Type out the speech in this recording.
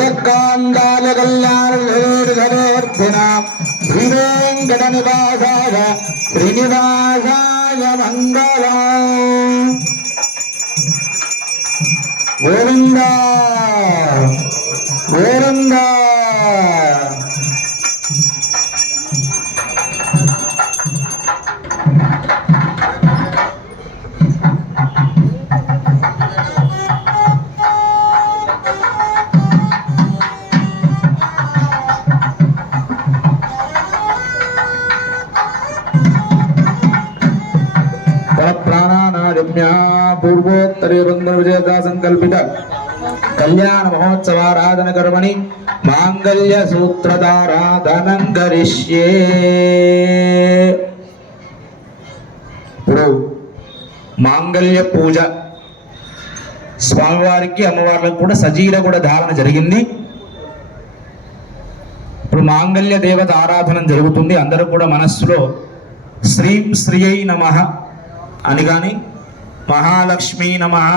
ఏకాంతాల కళ్యాణ శ్రీవేంకట నివాసాయ శ్రీనివాసాయ మంగళం. గోవింద గోవింద. पूर्वोत्तरे बंधुविजयता संकल्पित कल्याण महोत्सवाराधन कर्मणि मांगल्य सूत्रधाराधनं करिष्ये. मांगल्य पूजा స్వామివారికి అమ్మవార్లకు కూడా సజీర కూడా ధారణ జరిగింది. ఇప్పుడు మాంగళ్య దేవత ఆరాధన జరుగుతుంది. అందరూ కూడా మనస్సులో శ్రీం శ్రీయై నమః అని కానీ మహాలక్ష్మీ నమః